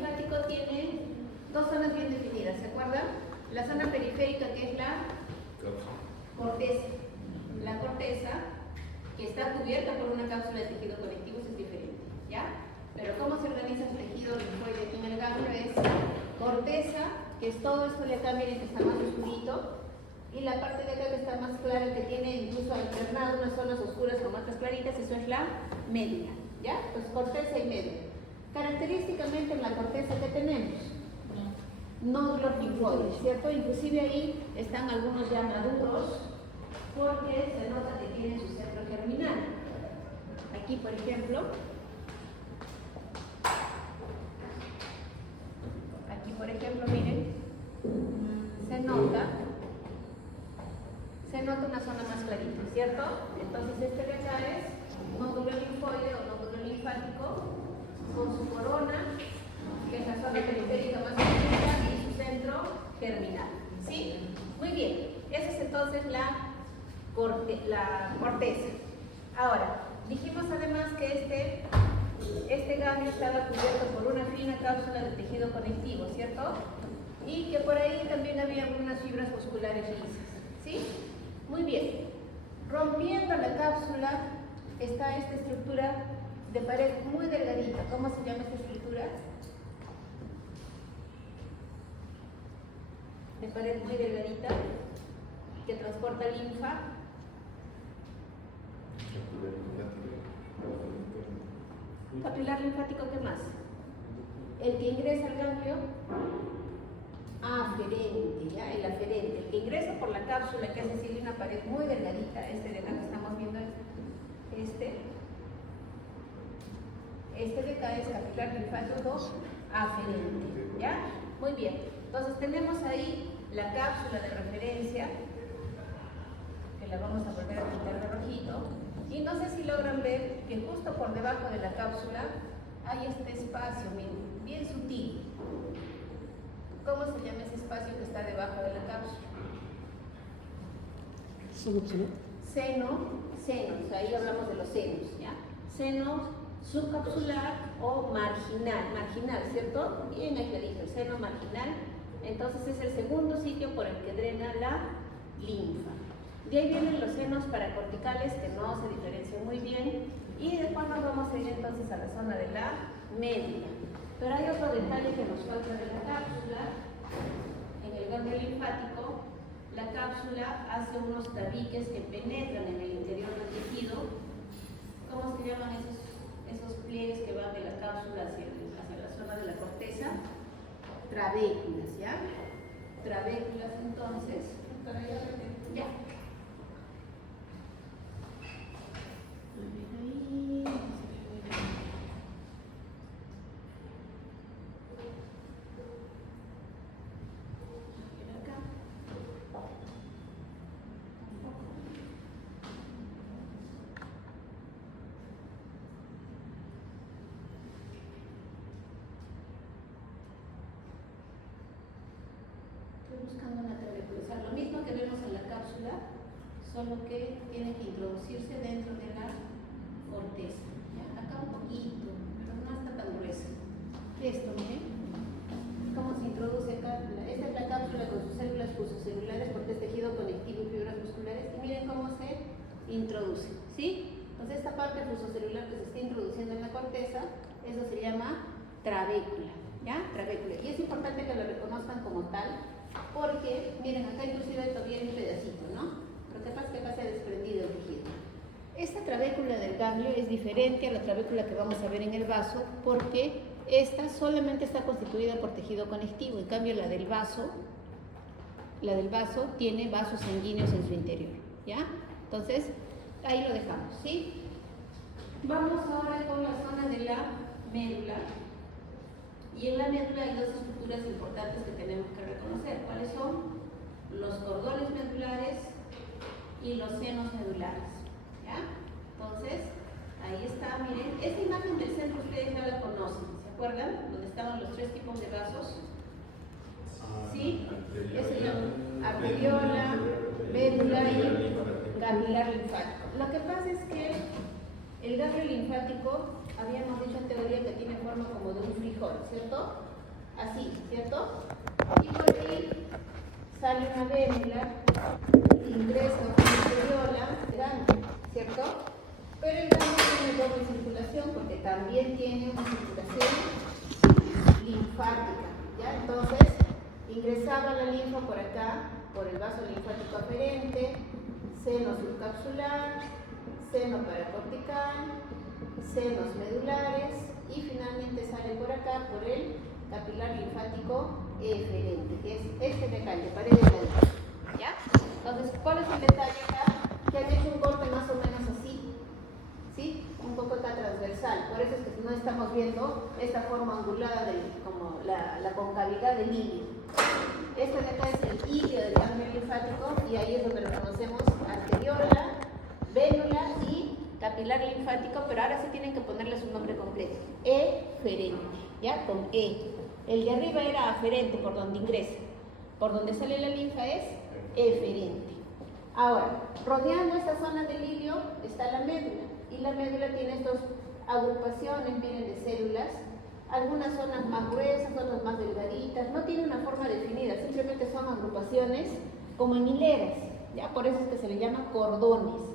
linfático tiene dos zonas bien definidas, ¿se acuerdan? La zona periférica, que es la corteza. La corteza, que está cubierta por una cápsula de tejido conectivo, es diferente, ¿ya? Pero cómo se organiza el tejido linfoide aquí en el ganglio es corteza, que es todo esto de acá, miren que está más oscurito, y la parte de acá que está más clara, que tiene incluso alternado unas zonas oscuras con otras claritas, eso es la médula, ¿ya? Pues corteza y médula. Característicamente en la corteza, ¿qué tenemos? Nódulos linfoides, ¿cierto? Inclusive ahí están algunos ya maduros, porque se nota que tienen su centro germinal. Aquí, por ejemplo, miren, se nota una zona más clarita, ¿cierto? Entonces este de acá es nódulo linfoide o nódulo linfático con su corona, que es la zona periférica más oscura, y su centro germinal, ¿sí? Muy bien, esa es entonces la corteza. Ahora, dijimos además que este ganglio estaba cubierto por una fina cápsula de tejido conectivo, ¿cierto? Y que por ahí también había algunas fibras musculares lisas, ¿sí? Muy bien. Rompiendo la cápsula está esta estructura de pared muy delgadita. ¿Cómo se llama esta estructura? De pared muy delgadita que transporta linfa. Capilar linfático, ¿qué más? El que ingresa al ganglio aferente, ¿ya? El aferente, el que ingresa por la cápsula, que es decir, una pared muy delgadita, de acá que estamos viendo, de acá es capilar linfático aferente, ¿ya? Muy bien, entonces tenemos ahí la cápsula de referencia, que la vamos a volver a pintar de rojito, y no sé si logran ver que justo por debajo de la cápsula hay este espacio, miren, bien sutil. ¿Cómo se llama ese espacio que está debajo de la cápsula? Senos, ahí hablamos de los senos, ¿ya? Seno subcapsular o marginal, ¿cierto? Bien aclarito, el seno marginal. Entonces es el segundo sitio por el que drena la linfa. De ahí vienen los senos paracorticales, que no se diferencian muy bien, y después nos vamos a ir entonces a la zona de la médula. Pero hay otro detalle que nos falta de la cápsula. En el ganglio linfático, la cápsula hace unos tabiques que penetran en el interior del tejido. ¿Cómo se llaman esos pliegues que van de la cápsula hacia la zona de la corteza? Trabéculas, ¿ya? Trabéculas, entonces. Ya. Buscando una trabécula, o sea, lo mismo que vemos en la cápsula, solo que tiene que introducirse dentro de la corteza, ¿ya? Acá un poquito, pero no está tan grueso. Esto, miren, cómo se introduce acá. Esta es la cápsula con sus células fusocelulares, porque es tejido conectivo y fibras musculares, y miren cómo se introduce, ¿sí? Entonces esta parte fusocelular que se está introduciendo en la corteza, eso se llama trabécula, ¿ya? Trabécula, y es importante que lo reconozcan como tal, porque, miren, acá inclusive todavía hay un pedacito, ¿no? Lo que pasa es que acá se ha desprendido el tejido. Esta trabécula del ganglio es diferente a la trabécula que vamos a ver en el vaso, porque esta solamente está constituida por tejido conectivo, en cambio la del vaso tiene vasos sanguíneos en su interior, ¿ya? Entonces, ahí lo dejamos, ¿sí? Vamos ahora con la zona de la médula. Y en la médula hay dos estructuras importantes que tenemos que reconocer. ¿Cuáles son? Los cordones medulares y los senos medulares, ¿ya? Entonces, ahí está, miren. Esta imagen del centro ustedes ya la conocen, ¿se acuerdan? Donde estaban los tres tipos de vasos. ¿Sí? Es la arteriola, médula y gangliar linfático. Lo que pasa es que el ganglio linfático, habíamos dicho en teoría que tiene forma como de un frijol, ¿cierto? así, ¿cierto? Y por ahí sale una vénula, ingresa a una arteriola, grande, ¿cierto? Pero el ganglio tiene doble circulación porque también tiene una circulación linfática, ¿ya? Entonces, ingresaba la linfa por acá, por el vaso linfático aferente, seno subcapsular, seno paracortical, senos medulares y finalmente sale por acá por el capilar linfático eferente, que es este de acá, el de pared de la linfa, ¿ya? Entonces, ¿cuál es el detalle acá? Que han hecho un corte más o menos así, ¿sí? Un poco acá transversal, por eso es que no estamos viendo esta forma angulada como la concavidad del ilio. Este de acá es el ilio del ganglio linfático y ahí es donde reconocemos arteriola, vénula y capilar linfático, pero ahora sí tienen que ponerle su nombre completo, eferente, ¿ya? Con E. El de arriba era aferente, por donde ingresa. Por donde sale la linfa es eferente. Ahora, rodeando esta zona del ilio está la médula, y la médula tiene estas agrupaciones, vienen de células, algunas zonas más gruesas, otras más delgaditas, no tiene una forma definida, simplemente son agrupaciones como en hileras, ¿ya? Por eso es que se le llama cordones.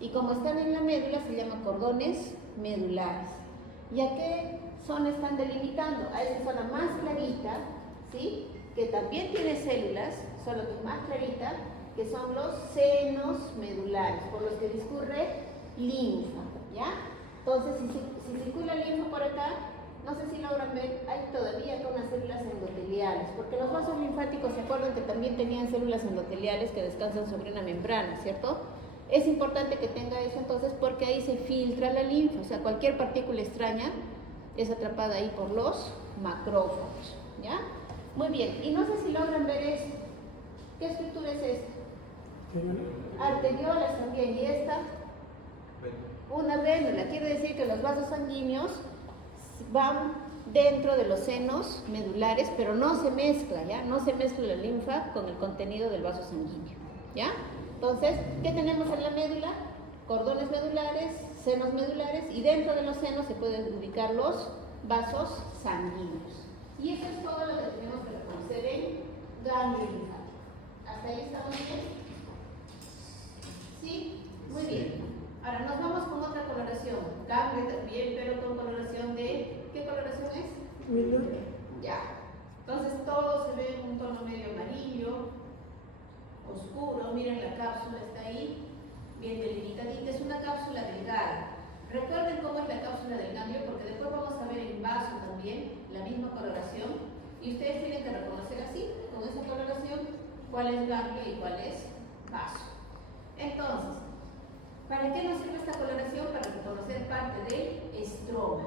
Y como están en la médula, se llaman cordones medulares. ¿Y a qué zona están delimitando? A esa zona más clarita, ¿sí? Que también tiene células, solo que más clarita, que son los senos medulares, por los que discurre linfa, ¿ya? Entonces, si circula linfa por acá, no sé si logran ver, hay todavía acá unas células endoteliales, porque los vasos linfáticos, ¿se acuerdan que también tenían células endoteliales que descansan sobre una membrana, ¿cierto? Es importante que tenga eso entonces porque ahí se filtra la linfa, o sea, cualquier partícula extraña es atrapada ahí por los macrófagos, ¿ya? Muy bien, y no sé si logran ver esto. ¿Qué estructura es esta? Arteriolas también, y esta, una vénula, quiere decir que los vasos sanguíneos van dentro de los senos medulares, pero no se mezcla, ¿ya? No se mezcla la linfa con el contenido del vaso sanguíneo, ¿ya? Entonces, ¿qué tenemos en la médula? Cordones medulares, senos medulares, y dentro de los senos se pueden ubicar los vasos sanguíneos. Y eso es todo lo que tenemos que reconocer en ganglio linfático. ¿Hasta ahí estamos bien? ¿Sí? Muy bien. Ahora nos vamos con otra coloración. Ganglio también, pero con coloración de... ¿Qué coloración es? Ya. Entonces todo se ve en un tono medio amarillo, oscuro. Miren, la cápsula está ahí, bien delimitadita. Es una cápsula delgada. Recuerden cómo es la cápsula del ganglio, porque después vamos a ver en vaso también la misma coloración. Y ustedes tienen que reconocer así, con esa coloración, cuál es ganglio y cuál es vaso. Entonces, ¿para qué nos sirve esta coloración? Para reconocer parte del estroma.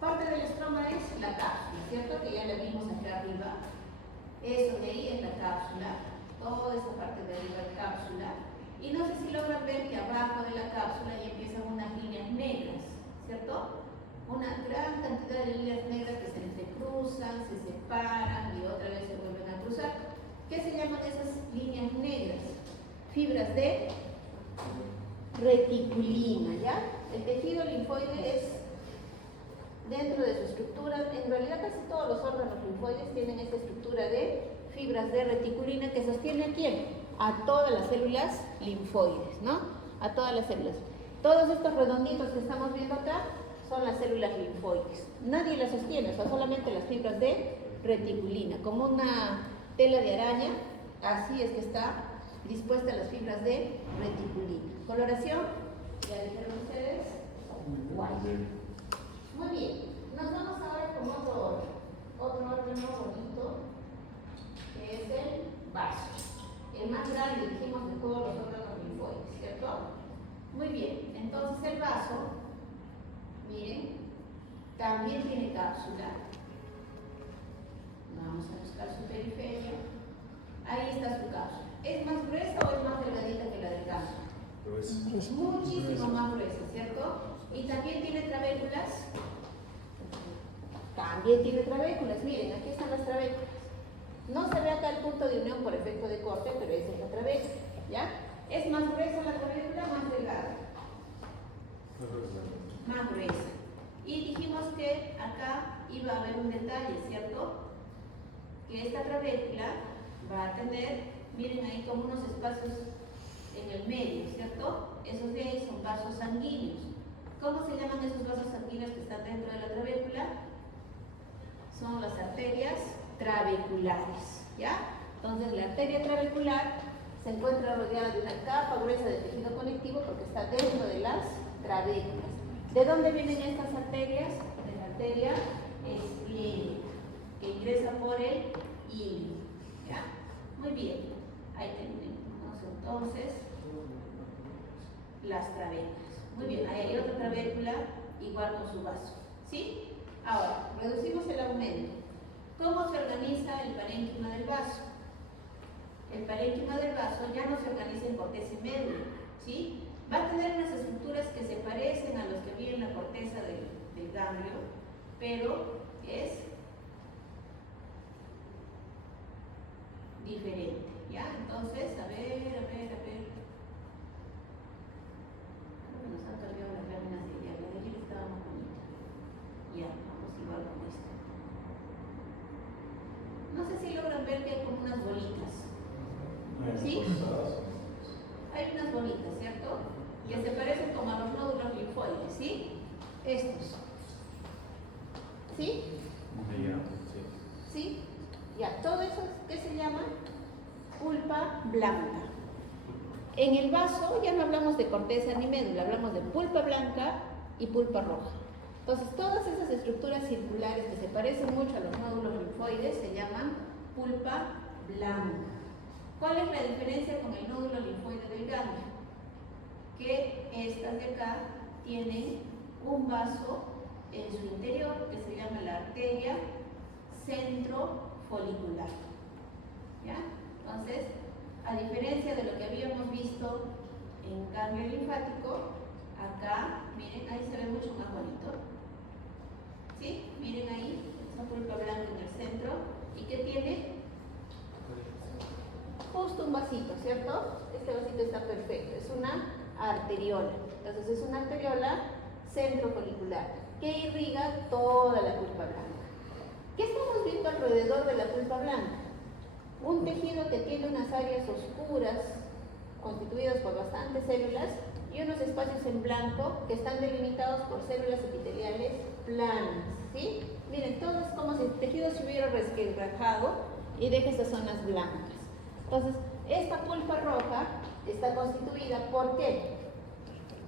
Parte del estroma es la cápsula, ¿cierto? Que ya la vimos acá arriba. Eso de ahí es la cápsula. Toda esta parte de arriba es cápsula. Y no sé si logran ver que abajo de la cápsula ya empiezan unas líneas negras, ¿cierto? Una gran cantidad de líneas negras que se entrecruzan, se separan y otra vez se vuelven a cruzar. ¿Qué se llaman esas líneas negras? Fibras de reticulina, ¿ya? El tejido linfoide es, dentro de su estructura, en realidad casi todos los órganos linfoides tienen esta estructura de fibras de reticulina que sostiene a ¿quién? A todas las células linfoides, ¿no? A todas las células. Todos estos redonditos que estamos viendo acá son las células linfoides. Nadie las sostiene, o sea, solamente las fibras de reticulina. Como una tela de araña, así es que está dispuesta las fibras de reticulina. Coloración, ya dijeron ustedes, white. Muy bien, nos vamos ahora con otro órgano bonito, que es el vaso. El más grande, dijimos, de todos los órganos linfoides, ¿cierto? Muy bien, entonces el vaso, miren, también tiene cápsula. Vamos a buscar su periferia. Ahí está su cápsula. ¿Es más gruesa o es más delgadita que la del ganglio? Muchísimo más gruesa, ¿cierto? Y también tiene trabéculas. También tiene trabéculas, miren, aquí están las trabéculas. No se ve acá el punto de unión por efecto de corte, pero esa es la trabécula, ¿ya? ¿Es más gruesa la trabécula o más delgada? Más gruesa. Y dijimos que acá iba a haber un detalle, ¿cierto? que esta trabécula va a tener, miren ahí como unos espacios en el medio, ¿cierto? Esos de ahí son vasos sanguíneos. ¿Cómo se llaman esos vasos sanguíneos que están dentro de la trabécula? Son las arterias trabeculares, ¿ya? Entonces la arteria trabecular se encuentra rodeada de una capa gruesa de tejido conectivo porque está dentro de las trabéculas. ¿De dónde vienen estas arterias? De la arteria esplénica, que ingresa por el hígado, ¿ya? Muy bien, ahí tenemos entonces las trabéculas. Muy bien, ahí hay otra trabécula igual con su vaso, ¿sí? Ahora, reducimos el aumento. ¿Cómo se organiza el parénquima del vaso? El parénquima del vaso ya no se organiza en corteza y médula, ¿sí? Va a tener unas estructuras que se parecen a los que vi en la corteza del ganglio, pero es diferente, ¿ya? Entonces, a ver. Nos han cambiado las láminas de ayer. La de ayer estaba más bonita. Ya, vamos igual con esto. No sé si logran ver que hay como unas bolitas. ¿Sí? Hay unas bolitas, ¿cierto? Que se parecen como a los nódulos linfoides, ¿sí? Estos. ¿Sí? ¿Sí? Ya, todo eso, ¿qué se llama? Pulpa blanca. En el vaso ya no hablamos de corteza ni médula, hablamos de pulpa blanca y pulpa roja. Entonces, todas esas estructuras circulares que se parecen mucho a los nódulos linfoides se llaman pulpa blanca. ¿Cuál es la diferencia con el nódulo linfoide del ganglio? Que estas de acá tienen un vaso en su interior que se llama la arteria centrofolicular, ¿ya? Entonces, a diferencia de lo que habíamos visto en ganglio linfático, acá, miren, ahí se ve mucho más bonito, ¿sí? Miren ahí, esa pulpa blanca en el centro, y que tiene justo un vasito, ¿cierto? Este vasito está perfecto, es una arteriola. Entonces es una arteriola centrofolicular que irriga toda la pulpa blanca. ¿Qué estamos viendo alrededor de la pulpa blanca? Un tejido que tiene unas áreas oscuras constituidas por bastantes células y unos espacios en blanco que están delimitados por células epiteliales planas, ¿sí? Miren, todo es como si el tejido se hubiera resquebrajado y deja esas zonas blancas. Entonces, esta pulpa roja está constituida ¿por qué?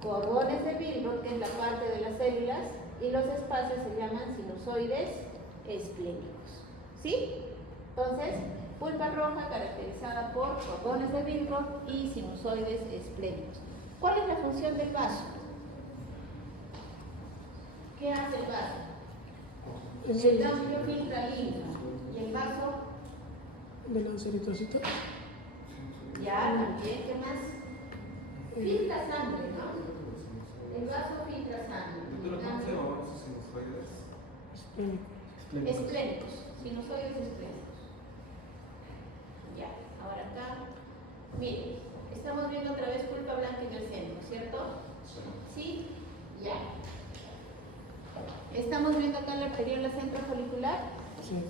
Cordones de Wilbur, que es la parte de las células, y los espacios se llaman sinusoides esplénicos, ¿sí? Entonces, pulpa roja caracterizada por cordones de Wilbur y sinusoides esplénicos. ¿Cuál es la función del vaso? ¿Qué hace el vaso? El ganglio filtra linfa y el vaso de la eritrocito. Ya, también, ¿qué más? Filtra sangre, ¿no? El vaso filtra sangre. ¿Cómo se llamaban esos sinusoides? Esplénicos, sinusoides esplénicos. Ya, ahora acá, miren, estamos viendo otra vez pulpa blanca en el centro, ¿cierto? ¿Sí? Ya. ¿Estamos viendo acá la arteriola centrofolicular? Sí.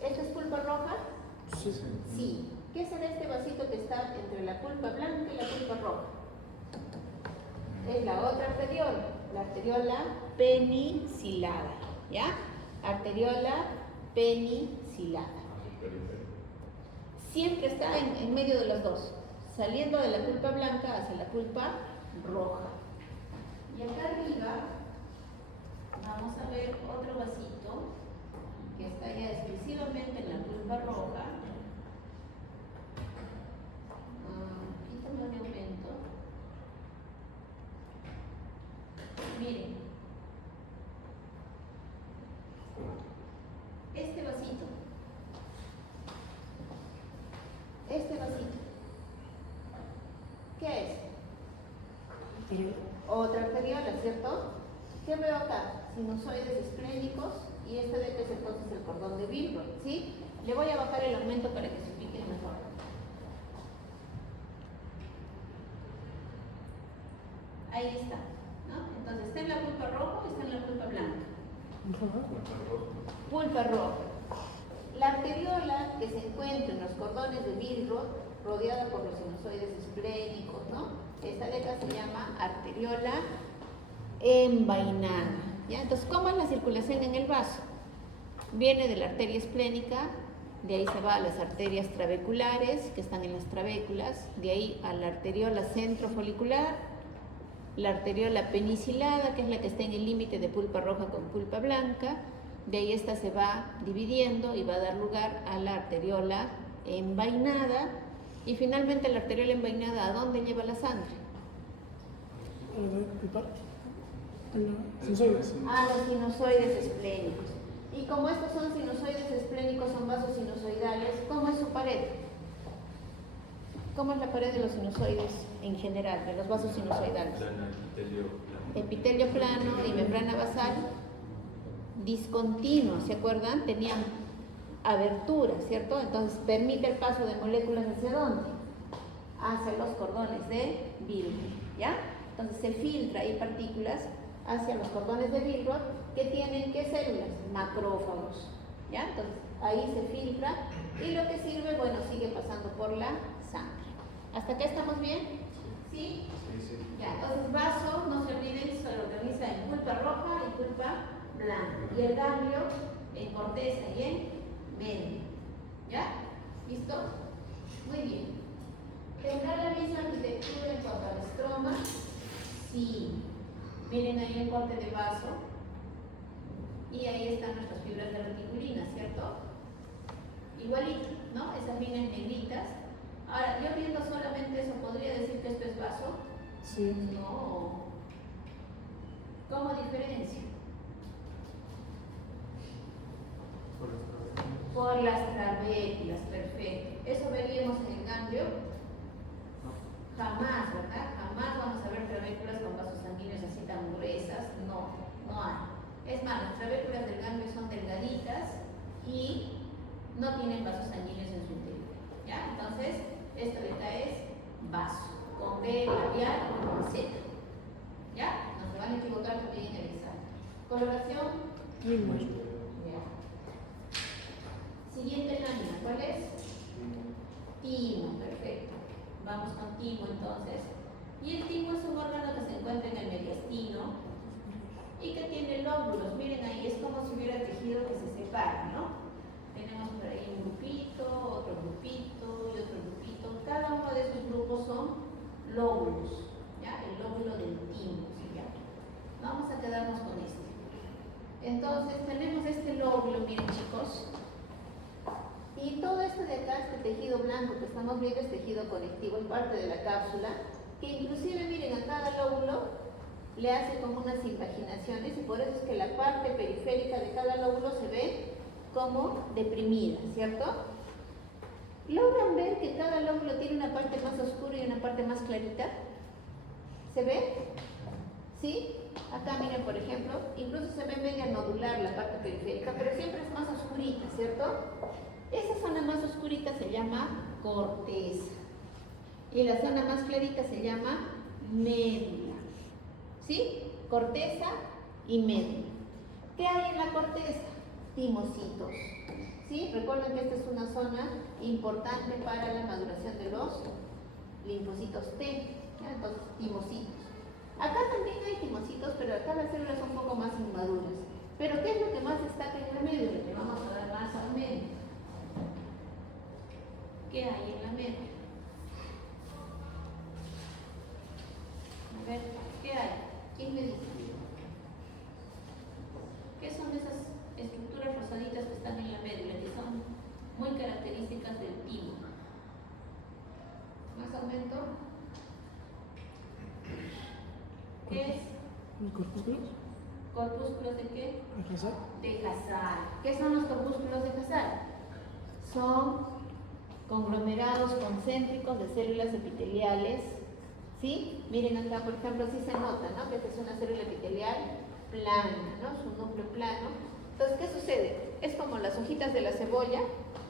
¿Esto es pulpa roja? Sí. Sí. ¿Qué será este vasito que está entre la pulpa blanca y la pulpa roja? Es la otra arteriola, la arteriola penicilada, ¿ya? Arteriola penicilada. Siempre está en medio de los dos, saliendo de la pulpa blanca hacia la pulpa roja. Y acá arriba vamos a ver otro vasito que está ya exclusivamente en la pulpa roja. Quítame de aumento. Miren, este vasito, ¿qué es? Otra arteriola, ¿cierto? ¿Qué veo acá? Sinusoides esplénicos y este de que es entonces el cordón de Wilbur, ¿sí? Le voy a bajar el aumento para que se ubiquen mejor. Ahí está, ¿no? Entonces, ¿está en la pulpa roja o está en la pulpa blanca? Pulpa roja. La arteriola que se encuentra en los cordones de Billroth, rodeada por los sinusoides esplénicos, ¿no? Esta de acá se llama arteriola envainada, ¿ya? Entonces, ¿cómo es la circulación en el vaso? Viene de la arteria esplénica, de ahí se va a las arterias trabeculares, que están en las trabéculas, de ahí a la arteriola centrofolicular, la arteriola penicilada, que es la que está en el límite de pulpa roja con pulpa blanca, de ahí esta se va dividiendo y va a dar lugar a la arteriola envainada, y finalmente la arteriola envainada, ¿a dónde lleva la sangre? Sinusoides. A los sinusoides esplénicos. Y como estos son sinusoides esplénicos, son vasos sinusoidales, ¿cómo es su pared? ¿Cómo es la pared de los sinusoides en general, de los vasos sinusoidales? Plana, epitelio plano. Epitelio plano y membrana basal discontinuo, ¿se acuerdan? Tenían abertura, ¿cierto? Entonces permite el paso de moléculas ¿hacia dónde? Hacia los cordones de Billroth, ¿ya? Entonces se filtra ahí partículas hacia los cordones de Billroth que tienen ¿qué células? Macrófagos, ¿ya? Entonces ahí se filtra y lo que sirve, bueno, sigue pasando por la sangre. ¿Hasta acá estamos bien? ¿Sí? Sí. Ya, entonces vaso, no se olviden, se organiza en pulpa roja y pulpa blanca. Y el ganglio en corteza y en medio. ¿Ya? ¿Listo? Muy bien. ¿Tendrá la misma arquitectura en cuanto al estroma? Sí. Miren ahí el corte de vaso. Y ahí están nuestras fibras de reticulina, ¿cierto? Igualito, ¿no? Esas líneas negritas. Ahora, yo viendo solamente eso, ¿podría decir que esto es vaso? Sí. No. ¿Cómo diferencia? Por las trabéculas, perfecto. ¿Eso veríamos en el ganglio? Jamás, ¿verdad? Jamás vamos a ver trabéculas con vasos sanguíneos así tan gruesas. No, no hay. Es más, las trabéculas del ganglio son delgaditas y no tienen vasos sanguíneos en su interior. ¿Ya? Entonces, esto de acá es vaso, con B labial o con Z. ¿Ya? No se van a equivocar también en el examen. Coloración. Ya. Siguiente lámina, ¿cuál es? Timo, perfecto. Vamos con timo entonces. Y el timo es un órgano que se encuentra en el mediastino y que tiene lóbulos. Miren ahí, es como si hubiera tejido que se separa, ¿no? Tenemos por ahí un grupito, otro grupito y otro grupito. Cada uno de esos grupos son lóbulos, ¿ya? El lóbulo del timo se llama. Vamos a quedarnos con este. Entonces tenemos este lóbulo, miren chicos. Y todo esto de acá, este tejido blanco que estamos viendo es tejido conectivo, es parte de la cápsula, que inclusive miren a cada lóbulo le hace como unas impaginaciones y por eso es que la parte periférica de cada lóbulo se ve como deprimida, ¿cierto? ¿Logran ver que cada lóbulo tiene una parte más oscura y una parte más clarita? ¿Se ve? ¿Sí? Acá miren, por ejemplo, incluso se ve media nodular la parte periférica, pero siempre es más oscurita, ¿cierto? Esa zona más oscurita se llama corteza y la zona más clarita se llama médula. ¿Sí? Corteza y médula. ¿Qué hay en la corteza? Timocitos. ¿Sí? Recuerden que esta es una zona importante para la maduración de los linfocitos T. ¿Ya? Entonces, timocitos. Acá también hay timocitos, pero acá las células son un poco más inmaduras. Pero ¿qué es lo que más destaca en la médula? Le vamos a dar más al médula. ¿Qué hay en la médula? A ver, ¿qué hay? ¿Quién me dice? ¿Qué son esas estructuras rosaditas que están en la médula, que son muy características del timo? ¿Más aumento? ¿Qué es? ¿Los corpúsculos? ¿Corpúsculos de qué? ¿De Hazard? De Hazard. ¿Qué son los corpúsculos de Hazard? Son conglomerados concéntricos de células epiteliales. ¿Sí? Miren acá, por ejemplo, sí se nota, ¿no? Que esta es una célula epitelial plana, ¿no? Su núcleo plano. Entonces, ¿qué sucede? Es como las hojitas de la cebolla,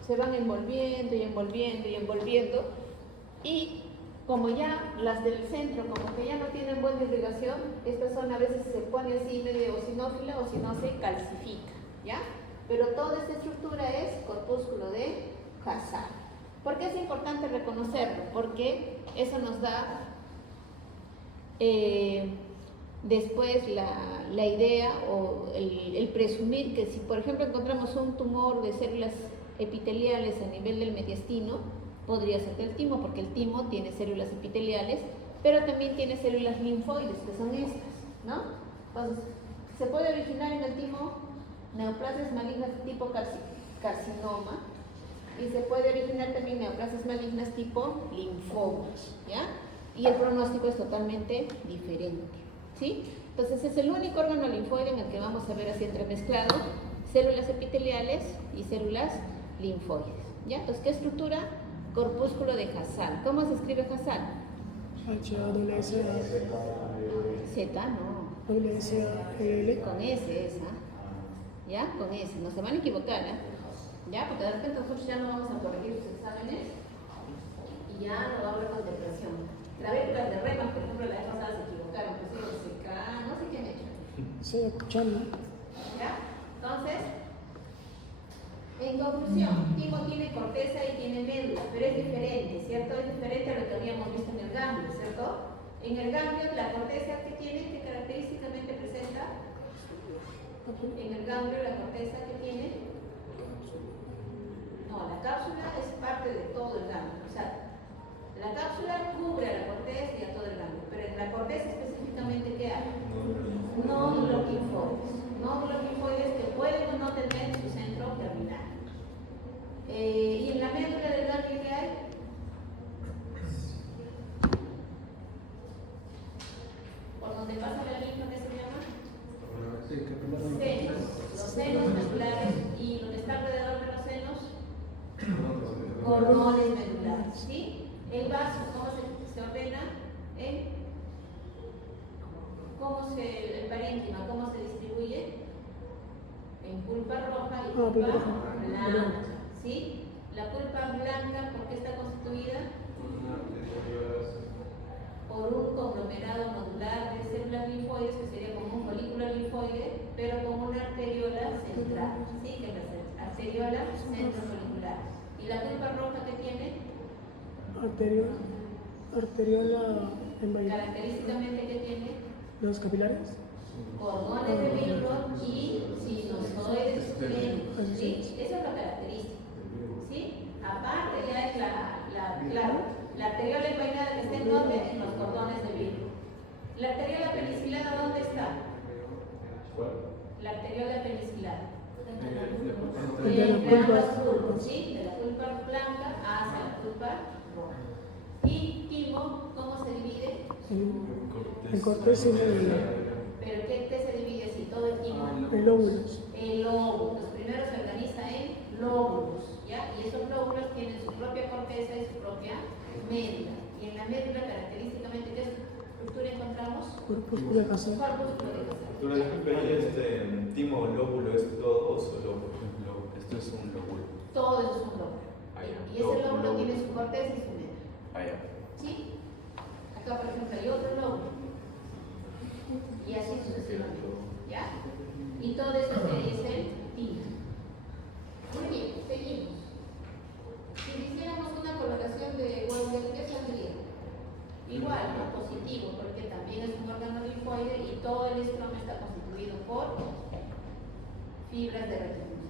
se van envolviendo y envolviendo y envolviendo, y como ya las del centro, como que ya no tienen buena irrigación, esta zona a veces se pone así medio eosinófila o si no se calcifica, ¿ya? pero toda esta estructura es corpúsculo de Hassan. ¿Por qué es importante reconocerlo? Porque eso nos da después la idea o el presumir que si por ejemplo encontramos un tumor de células epiteliales a nivel del mediastino, podría ser del timo, porque el timo tiene células epiteliales, pero también tiene células linfoides, que son estas, ¿no? Entonces, se puede originar en el timo neoplasias malignas tipo carcinoma, y se puede originar también neoplasias malignas tipo linfomas, ¿ya? Y el pronóstico es totalmente diferente, ¿sí? Entonces es el único órgano linfoide en el que vamos a ver así entremezclado células epiteliales y células linfoides, ¿ya? Entonces, ¿qué estructura? Corpúsculo de Hassan. ¿Cómo se escribe Hassan? H-A-S-A. Z, no. W-S-A-L. Con S esa. ¿Ya? Con S. No se van a equivocar, ¿eh? ¿Ya? Porque de repente nosotros ya no vamos a corregir sus exámenes y ya no va a haber contemplación. Clavículas de Riemann, por ejemplo, la vez pasada se equivocaron, pues ellos no sé qué han hecho. Estoy escuchando. ¿Ya? Entonces, en conclusión, timo tiene corteza y tiene médula, pero es diferente, ¿cierto? Es diferente a lo que habíamos visto en el ganglio, ¿cierto? En el ganglio, la corteza que tiene, ¿qué característicamente presenta? En el ganglio, la corteza que tiene. No, la cápsula es parte de todo el ganglio. O sea, la cápsula cubre a la corteza y a todo el ganglio, pero en la corteza específicamente, ¿qué hay? Nódulos linfoides. Nódulos linfoides que pueden o no tener su centro terminal. Y en la médula del ganglio, ¿qué hay? Por donde pasa la linfa, ¿qué se llama? Senos. Los senos medulares. Y donde está alrededor de los senos, cordones medulares. ¿Sí? El vaso, ¿cómo se ordena? El parénquima, ¿cómo se distribuye? En pulpa roja y pulpa blanca. ¿Sí? La pulpa blanca, ¿por qué está constituida? Por un conglomerado nodular de células linfoides, que sería como un folículo linfoide, pero con una arteriola central. ¿Sí? Que es la arteriola centrofolicular. ¿Y la pulpa roja qué tiene? Arteriola envainada. Característicamente, ¿qué tiene? Los capilares. Cordones de Milroth y sinusoides esplénicos, ¿sí? Eso es lo característico, ¿sí? Aparte ya es la arteriola envainada que está en donde, en los cordones de Milroth. La arteriola penicilada, ¿dónde está? La arteriola penicilada. De la Blanco pulpa azul, ¿sí? De la pulpa blanca hacia la pulpa roja. Y timo, ¿cómo se divide? En corteza y médula. ¿Pero qué se divide así? Todo el timo. En lóbulos. El lóbulo. Los primeros se organiza en lóbulos, ¿ya? Y esos lóbulos tienen su propia corteza y su propia médula. Y en la médula, característicamente, ¿qué estructura encontramos? Corpúsculo de Hassan. Corpúsculo de Hassan. Pero disculpe, timo lóbulo es todo o solo, por ejemplo, esto es un lóbulo. Todo eso es un lóbulo. Ah, ya. Y ese lóbulo tiene su corteza y su médula. Ah, ya. ¿Sí? Acá, por ejemplo, hay otro lóbulo. Y así sucesivamente. ¿Ya? Y todo eso se dice el timo. Muy bien, seguimos. Si hiciéramos una coloración de Wolfgang, ¿qué saldría? Igual, ¿no? Positivo, porque también es un órgano linfoide y todo el estroma está constituido por fibras de retículo.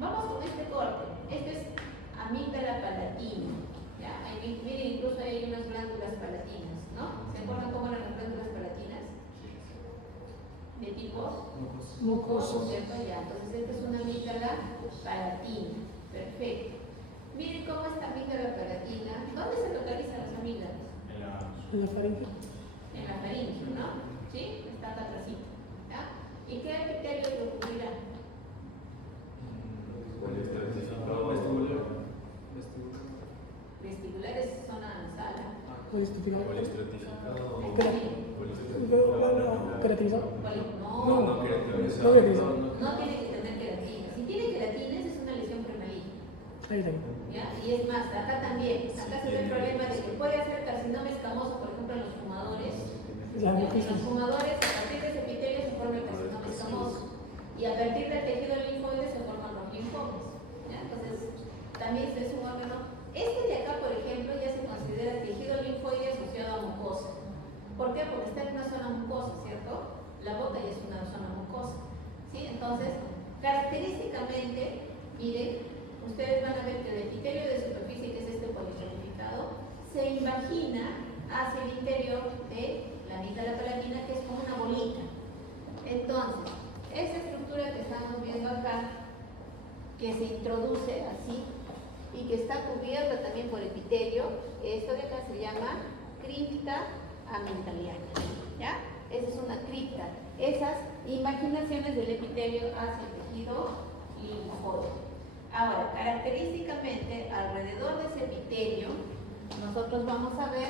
Vamos con este corte. Este es amígdala palatina. ¿Ya? Miren, incluso hay unas glándulas palatinas, ¿no? ¿Se acuerdan cómo eran las glándulas palatinas? De tipo mucoso, ¿cierto? Ya, entonces esta es una amígdala palatina. Perfecto. Miren cómo esta amígdala palatina, ¿dónde se localizan las amígdalas? En la faringe. En la faringe, ¿no? ¿Sí? Está acá atrásito. ¿Ya? ¿Y qué epitelio lo cubrirá? Vestibular es zona nasal. Polistratificado. Polistratificado. Queratinizado. No, No queratinizado. queratinizado. no tiene que tener queratina. Si tiene queratina, esa es una lesión premaligna. Ahí está. ¿Ya? Y es más, acá también. Acá se ve el problema de que puede hacer carcinoma escamoso, por ejemplo, en los fumadores. La En mucosa. los fumadores, a partir de ese epitelio se forma el carcinoma escamoso. Y a partir del tejido linfoide se forma linfomas. ¿Ya? Entonces, también es un órgano. Este de acá, por ejemplo, ya se considera tejido linfoide asociado a mucosa. ¿Por qué? Porque está en una zona mucosa, ¿cierto? La boca ya es una zona mucosa. ¿Sí? Entonces, característicamente, miren, ustedes van a ver que el epitelio de superficie, que es este poliramificado, se invagina hacia el interior de la amígdala palatina, que es como una bolita. Entonces, esa estructura que estamos viendo acá, que se introduce así y que está cubierta también por epitelio, esto de acá se llama cripta amigdaliana. ¿Ya? Esa es una cripta. Esas imaginaciones del epitelio hacia el tejido linfoide. Ahora, característicamente, alrededor de ese epitelio, nosotros vamos a ver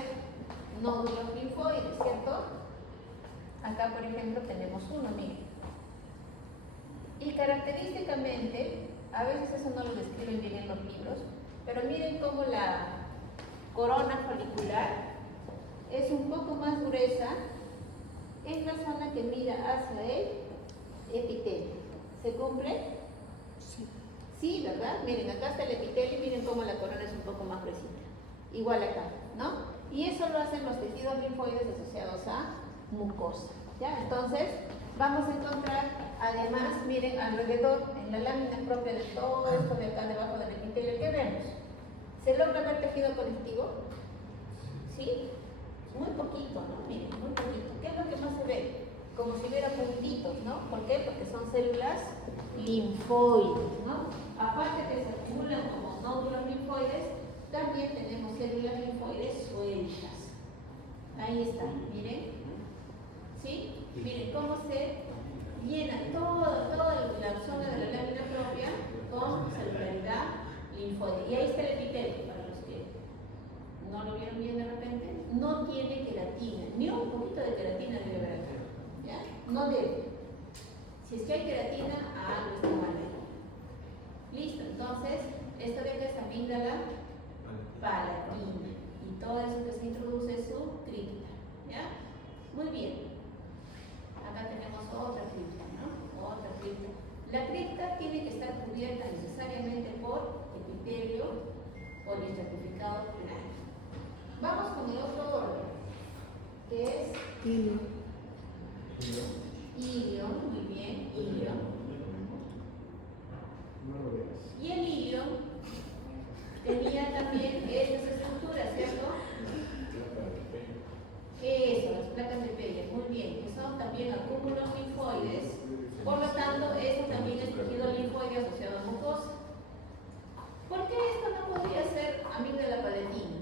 nódulos linfoides, ¿cierto? Acá, por ejemplo, tenemos uno, miren. Y característicamente, a veces eso no lo describen bien en los libros, pero miren cómo la corona folicular es un poco más gruesa en la zona que mira hacia el epitelio. ¿Se cumple? Sí. Sí, ¿verdad? Miren, acá está el epitelio y miren cómo la corona es un poco más gruesita. Igual acá, ¿no? Y eso lo hacen los tejidos linfoides asociados a mucosa. ¿Ya? Entonces, vamos a encontrar, además, miren, alrededor, en la lámina propia de todo esto de acá debajo del epitelio, ¿qué vemos? ¿Se logra ver tejido conectivo? ¿Sí? Muy poquito, ¿no? Miren, muy poquito. ¿Qué es lo que más se ve? Como si hubiera puntitos, ¿no? ¿Por qué? Porque son células linfoides, ¿no? Aparte que se acumulan como nódulos linfoides, también tenemos células linfoides sueltas. Ahí está, miren. ¿Sí? Miren cómo se llena toda la zona de la lámina propia con celularidad linfoide. Y ahí está el epitelio, para los que no lo vieron bien de repente. No tiene queratina, ni un poquito de queratina debe haber acá. ¿Ya? No debe. Si es que hay queratina, algo está mal ahí. Listo, entonces, esto de acá es amígdala palatina. Y todo eso que se introduce es su cripta. ¿Ya? Muy bien. Acá tenemos otra cripta, ¿no? Otra cripta. La cripta tiene que estar cubierta necesariamente por epitelio poliestratificado plano. Vamos con el otro órgano, que es Ilio. ilio, muy bien, ilio. Y el ilio tenía también estas estructuras, ¿cierto? Eso, las placas de Peyerl, muy bien, que son también acúmulos linfoides. Por lo tanto, esto también es tejido linfoide asociado a mucosa. ¿Por qué esto no podría ser amígdala palatina?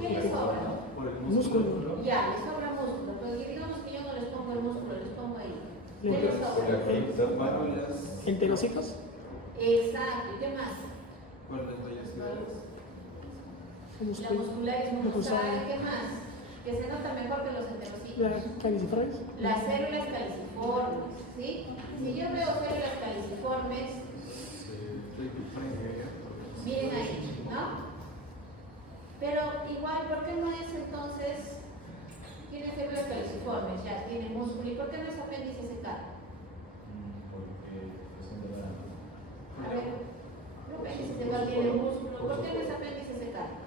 ¿Qué le sobra? Por el Músculo. Ya, le sobra músculo, pero digamos que yo no les pongo el músculo, les pongo ahí. ¿Qué Bien. le sobra? Válvulas. Enterocitos. Exacto, ¿y qué más? Por las vellosidades. La muscular es mucosal, ¿qué más? Que se nota mejor que los enterocitos. La caliciformes. Las células caliciformes, ¿sí? Si yo veo células caliciformes, miren ahí, ¿no? Pero igual, ¿por qué no es entonces? Tiene células caliciformes, ya tiene músculo, ¿y por qué no es apéndice secado? A ver, el apéndice secado tiene músculo, ¿por qué no es apéndice secado?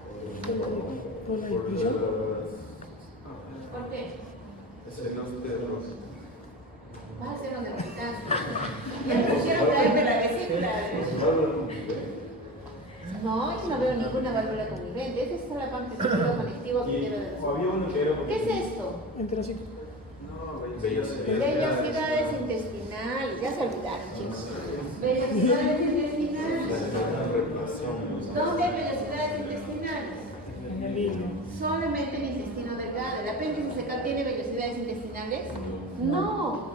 Por la inclusión. ¿Por qué? Es el osteoros. Vas a hacer una militancia. Ya pusieron traerme la vesícula. No, yo no veo ninguna válvula convivente. Esa es la parte del tejido conectivo que quiero decir. Había uno que era ¿Qué es esto? Enterocito. No, Vellosidades intestinales. Ya se olvidaron, chicos. Vellosidades intestinales. ¿Dónde hay vellosidades intestinales? En el ilio. Solamente el intestino delgado. ¿El apéndice secado tiene vellosidades intestinales? No.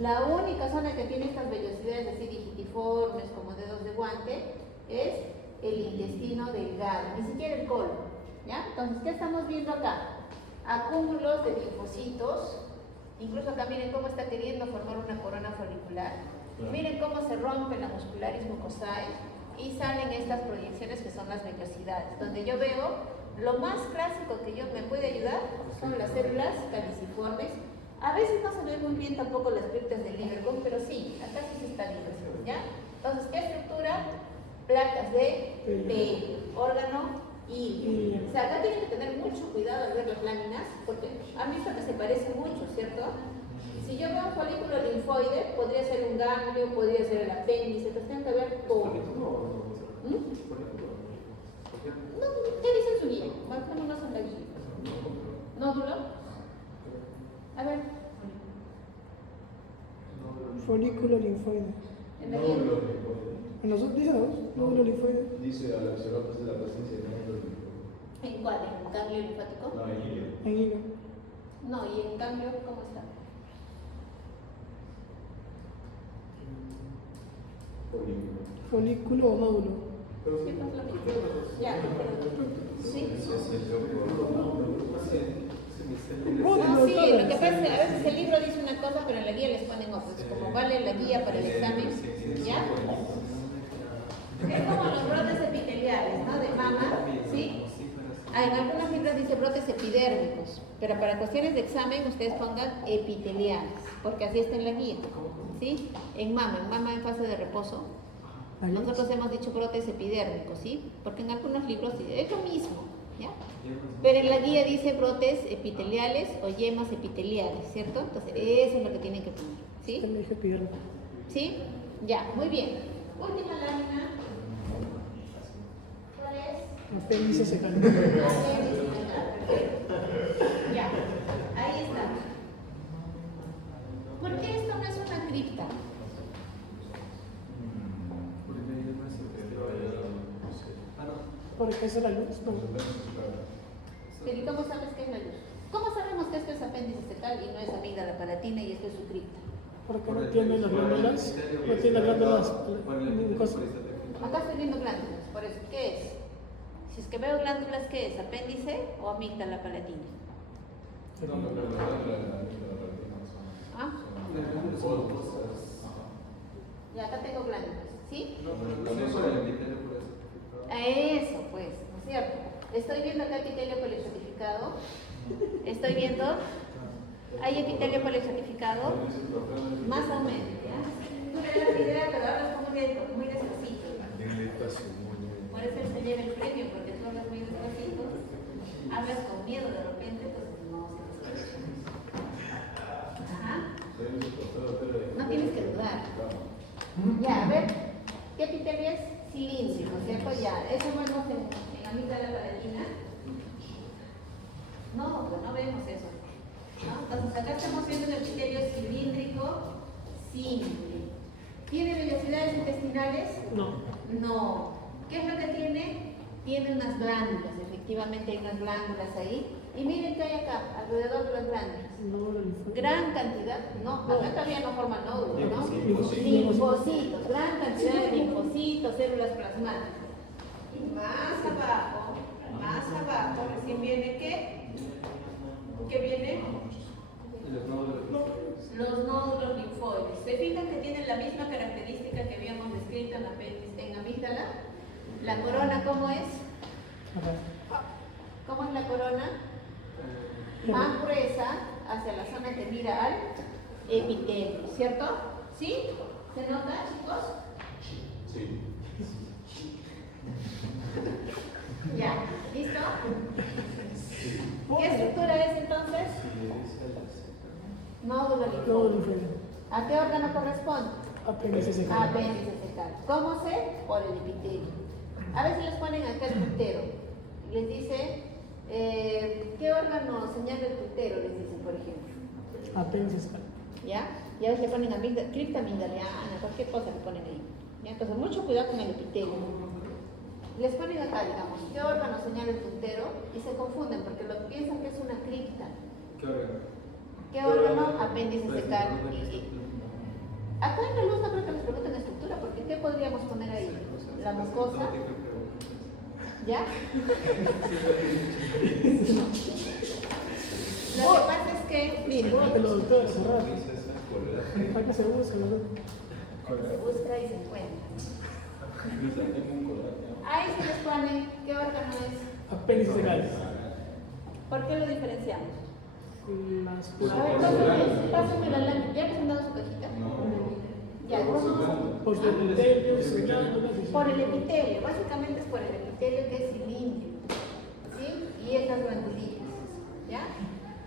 La única zona que tiene estas vellosidades así digitiformes como dedos de guante es el intestino delgado, ni siquiera el colon. ¿Ya? Entonces, ¿qué estamos viendo acá? Acúmulos de linfocitos. Incluso acá miren cómo está queriendo formar una corona folicular. Miren cómo se rompe la muscularis mucosae y salen estas proyecciones que son las vellosidades, donde yo veo lo más clásico que yo me puede ayudar son las células caliciformes A veces no se ve muy bien tampoco las criptas del Liverpool, pero sí, acá sí se está viendo, ¿ya? Entonces, ¿qué estructura? Placas de pelo, órgano y... O sea, acá tienen que tener mucho cuidado al ver las láminas, porque a mí esto que se parece mucho, ¿cierto? Si yo veo un folículo linfoide, podría ser un ganglio, podría ser el apéndice, entonces tengo que ver todo. ¿Mm? No, ¿qué dice en su guía? Vámonos a la guía. ¿Nódulo? A ver. Folículo linfoide. En la guía. ¿En los dos dice dos? Nódulo linfoide. Dice a la xeropas de la presencia de nódulo linfoide. ¿En cuál? ¿En ganglio linfático? No, en hilo. En hilo. No, ¿y en ganglio cómo está? Folículo o nódulo. Sí, pues lo mismo. Ya, sí. No, sí, lo que pasa es que a veces el libro dice una cosa, pero en la guía les ponen otra. Como vale la guía para el examen, ¿ya? Es como los brotes epiteliales, ¿no? De mama, ¿sí? En algunos libros dice brotes epidérmicos, pero para cuestiones de examen ustedes pongan epiteliales, porque así está en la guía, ¿sí? En mama en fase de reposo, nosotros hemos dicho brotes epidérmicos, ¿sí? Porque en algunos libros es lo mismo, ¿ya? Pero en la guía dice brotes epiteliales o yemas epiteliales, ¿cierto? Entonces eso es lo que tienen que poner, ¿sí? Me dije epidérmico. ¿Sí? Ya, muy bien. Última lámina. ¿Cuál es? Apéndice secal. Ya, ahí está. ¿Por qué esto no es una cripta? Porque es la luz. No. Pero ¿y cómo sabes que es la luz? ¿Cómo sabemos que esto es apéndice secal y no es amígdala palatina y esto es su cripta? Porque no tiene las glándulas. No tiene las glándulas mucosas. Acá estoy viendo glándulas, por eso, ¿qué es? Si es que veo glándulas, ¿qué es? ¿Apéndice o amígdala palatina? ¿Ah? Ya, acá tengo glándulas, ¿sí? Eso, pues, ¿no es cierto? Estoy viendo acá epitelio poliestratificado. Estoy viendo. ¿Hay epitelio poliestratificado? Más o menos, ¿ya? Tú le das la idea, pero hablas como muy despacito. Por eso él se lleva el premio, porque tú hablas muy despacito. Hablas con miedo de repente, pues no se te escucha. Ajá. No tienes que dudar. Ya, a ver. ¿Qué epitelio es? Cilíndrico, ¿cierto? Ya, eso vemos en amígdala palatina. No, pues no vemos eso. ¿No? Entonces acá estamos viendo el epitelio cilíndrico simple. ¿Tiene vellosidades intestinales? No. No. ¿Qué es lo que tiene? Tiene unas glándulas, efectivamente hay unas glándulas ahí. Y miren qué hay acá, alrededor de las glándulas. Nódulo linfoide. Gran cantidad, no, acá todavía no forma nódulo, ¿no? Linfocitos. Linfocitos, gran cantidad de linfocitos, células plasmáticas. Y más abajo, recién viene ¿qué? ¿Qué viene? Los nódulos linfoides. ¿Se fijan que tienen la misma característica que habíamos descrito en amígdala? ¿La corona cómo es? ¿Cómo es la corona? Más gruesa hacia la zona que mira al epitelio, ¿cierto? ¿Sí? ¿Se nota, chicos? Sí. Ya, ¿listo? ¿Qué estructura es entonces? Nódulo Nódulo linfoide. linfoide. ¿A qué órgano corresponde? Apéndice secal. Apéndice secal. ¿Cómo se? Por el epitelio. A veces les ponen acá el putero. Les dice, ¿qué órgano señala el putero? Les dicen, por ejemplo. Apéndice secal. ¿Ya? Y a veces le ponen amígdala, cripta amigdaliana, cualquier cosa le ponen ahí. ¿Ya? Entonces, mucho cuidado con el epitelio. Les ponen acá, digamos, ¿qué órgano señala el puntero? Y se confunden porque lo piensan que es una cripta. ¿Qué órgano? ¿Qué órgano? Apéndice secal. Acá en la luz no creo que les pregunten estructura, porque ¿qué podríamos poner ahí? La mucosa. ¿Ya? Lo que pasa es que, miren, Búsquelo, doctor, cerrado. Para que se busque, ¿no? se busca y se encuentra. Ahí se les pone qué órgano es. Apéndice secal. ¿Por qué lo diferenciamos? Las más. A ver, pásame la lámina. ¿Ya presentaron su cajita? Ya, Por su epitelio, su glándula, por el epitelio, básicamente es por el epitelio que es cilíndrico, ¿sí? Y estas glandulillas, ¿ya?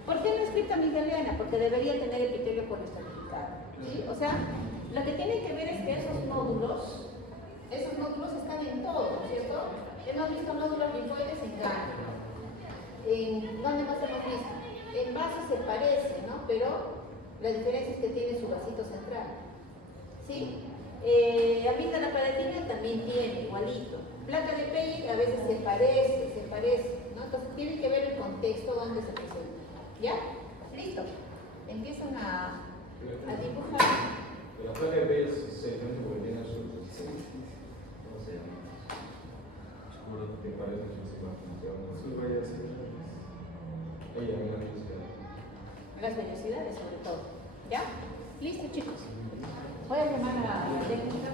¿Por qué no es criptamigdaliana? Porque debería tener epitelio polisaccharide, ¿sí? O sea, lo que tienen que ver es que esos nódulos están en todo, ¿cierto? Hemos visto nódulos linfoides en ganglio. ¿En dónde más hemos visto? En vasos se parece, ¿no? Pero la diferencia es que tiene su vasito central. ¿Sí? Amígdala palatina también tiene, igualito. Placa de Peyig a veces se parece, ¿no? Entonces tienen que ver el contexto donde se presenta. ¿Ya? Listo. Empiezan a dibujar. La placa de Peyig se diferencia porque tiene su... ¿Cómo se llama? Oscuro, que parece su Sus variaciones. Ella, mira, velocidad. Las velocidades sobre todo. ¿Ya? Listo, chicos. Voy a llamar a la técnica